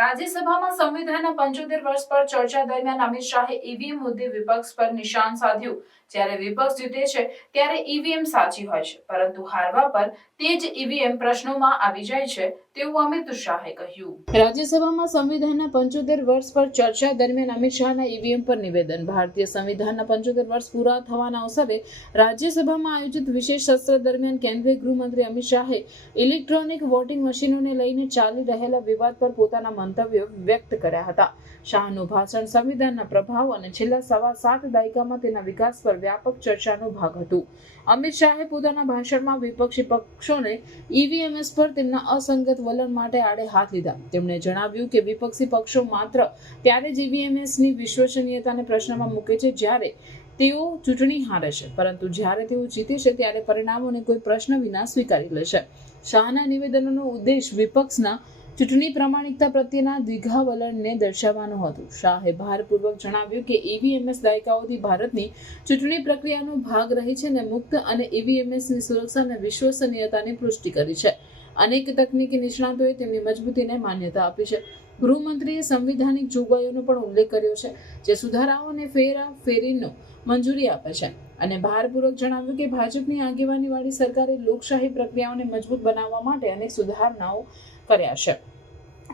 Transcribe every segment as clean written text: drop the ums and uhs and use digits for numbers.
રાજ્યસભામાં સંવિધાનના 75 વર્ષ પર ચર્ચા દરમિયાન અમિત શાહે ઈવીએમ મુદ્દે વિપક્ષ પર નિશાન સાધ્યું। જ્યારે વિપક્ષ જીતે છે ત્યારે ઈવીએમ સાચી હોય છે, પરંતુ હારવા પર તે જ ઈવીએમ પ્રશ્નોમાં આવી જાય છે તેવું અમિત શાહે કહ્યું। રાજ્યસભામાં સંવિધાનના 75 વર્ષ પર ચર્ચા દરમિયાન અમિત શાહના ઈવીએમ પર નિવેદન। ભારતીય સંવિધાનના 75 વર્ષ પૂરા થવાના અવસરે રાજ્યસભામાં આયોજિત વિશેષ સત્ર દરમિયાન કેન્દ્રીય ગૃહમંત્રી અમિત શાહે ઇલેક્ટ્રોનિક વોટિંગ મશીનોને લઈને ચાલી રહેલા વિવાદ પર પોતાના મંતવ્યો વ્યક્ત કર્યા હતા। શાહનું ભાષણ સંવિધાનના પ્રભાવ અને છેલ્લા 7.25 દાયકામાં તેના વિકાસ પર વ્યાપક ચર્ચાનો ભાગ હતું। અમિત શાહે પોતાના ભાષણમાં વિપક્ષી પક્ષોને ઈવીએમએસ પર તેમના અસંગત વલણ માટે આડે હાથ લીધા। તેમણે જણાવ્યું કે વિપક્ષી પક્ષો માત્ર ત્યારે જ ઈવીએમએસની વિશ્વસનીયતાને પ્રશ્નમાં મૂકે છે જ્યારે તેઓ ચૂંટણી હારે છે, પરંતુ જ્યારે તેઓ જીતે છે ત્યારે પરિણામોને કોઈ પ્રશ્ન વિના સ્વીકારી લે છે। શાહના નિવેદનનો ઉદ્દેશ વિપક્ષના ચૂંટણી પ્રામાણિકતા પ્રત્યેના દ્વિધા વલણને દર્શાવવાનું હતું। શાહે ભારપૂર્વક જણાવ્યું કે ઈવીએમએસ દાયકાઓથી ભારતની ચૂંટણી પ્રક્રિયાનો ભાગ રહી છે અને મુક્ત અને ઈવીએમએસની સુરક્ષા અને વિશ્વસનીયતાની પુષ્ટિ કરી છે। અનેક તકનીકી નિષ્ણાતોએ તેમની મજબૂતીને માન્યતા આપી છે। ગૃહમંત્રીએ સંવિધાનિક જોગવાઈઓનો પણ ઉલ્લેખ કર્યો છે જે સુધારાઓ અને ફેરફારોને મંજૂરી આપે છે, અને ભારપૂર્વક જણાવ્યું કે ભાજપની આગેવાનીવાળી સરકારે લોકશાહી પ્રક્રિયાઓને મજબૂત બનાવવા માટે અનેક સુધારણાઓ કર્યા છે।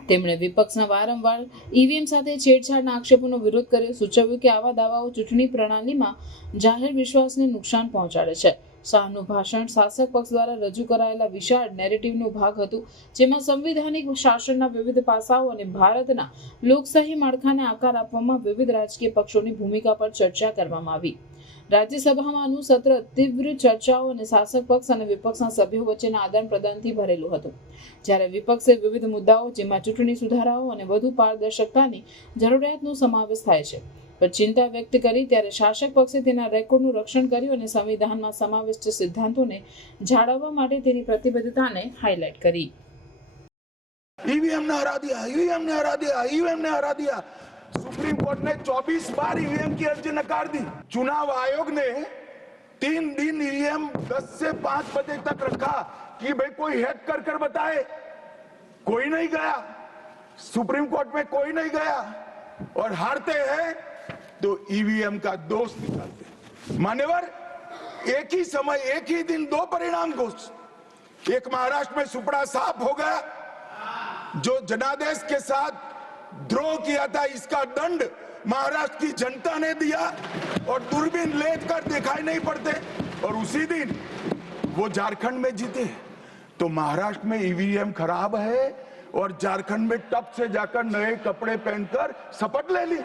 તેમણે વિપક્ષના વારંવાર ઈવીએમ સાથે છેડછાડના આક્ષેપોનો વિરોધ કર્યો, સૂચવ્યું કે આવા દાવાઓ ચૂંટણી પ્રણાલીમાં જાહેર વિશ્વાસને નુકસાન પહોંચાડે છે। શાહનું ભાષણ શાસક પક્ષ દ્વારા રજૂ કરાયેલા વિશાળ નેરેટિવનો ભાગ હતું, જેમાં સંવિધાનિક શાસનના વિવિધ પાસાઓ અને ભારતના લોકશાહી માળખાને આકાર આપવામાં વિવિધ રાજકીય પક્ષોની ભૂમિકા પર ચર્ચા કરવામાં આવી। રાજ્યસભામાંનું સત્ર તીવ્ર ચર્ચાઓ અને શાસક પક્ષ અને વિપક્ષના સભ્યો વચ્ચેના આદાન પ્રદાનથી ભરેલું હતું। જ્યારે વિપક્ષે વિવિધ મુદ્દાઓ જેમાં ચૂંટણી સુધારાઓ અને વધુ પારદર્શકતાની જરૂરિયાતનો સમાવેશ થાય છે પર ચિંતા વ્યક્ત કરી, ત્યારે શાસક પક્ષે તેના રેકોર્ડનું રક્ષણ કર્યું અને સંવિધાનમાં સમાવિષ્ટ સિદ્ધાંતોને જાળવવા માટે તેની પ્રતિબદ્ધતાને હાઇલાઇટ કરી। ईवीएम ने हरा दिया, ईवीएम ने हरा दिया, ईवीएम ने हरा दिया। सुप्रीम कोर्ट ने 24 बार ईवीएम की अर्जी नकार दी। चुनाव आयोग ने 3 दिन ईवीएम 10 से 5 बजे तक रखा कि भाई कोई हैक कर बताए। कोई नहीं गया, सुप्रीम कोर्ट में कोई नहीं गया, और हारते हैं तो ईवीएम का दोष निकालते। मान्यवर, एक ही समय एक ही दिन 2 परिणाम घोषित। एक महाराष्ट्र में सुपड़ा साफ हो गया, जो जनादेश के साथ द्रोह किया था इसका दंड महाराष्ट्र की जनता ने दिया, और दूरबीन लेकर दिखाई नहीं पड़ते, और उसी दिन वो झारखंड में जीते। तो महाराष्ट्र में ईवीएम खराब है और झारखंड में टप से जाकर नए कपड़े पहनकर शपथ ले ली।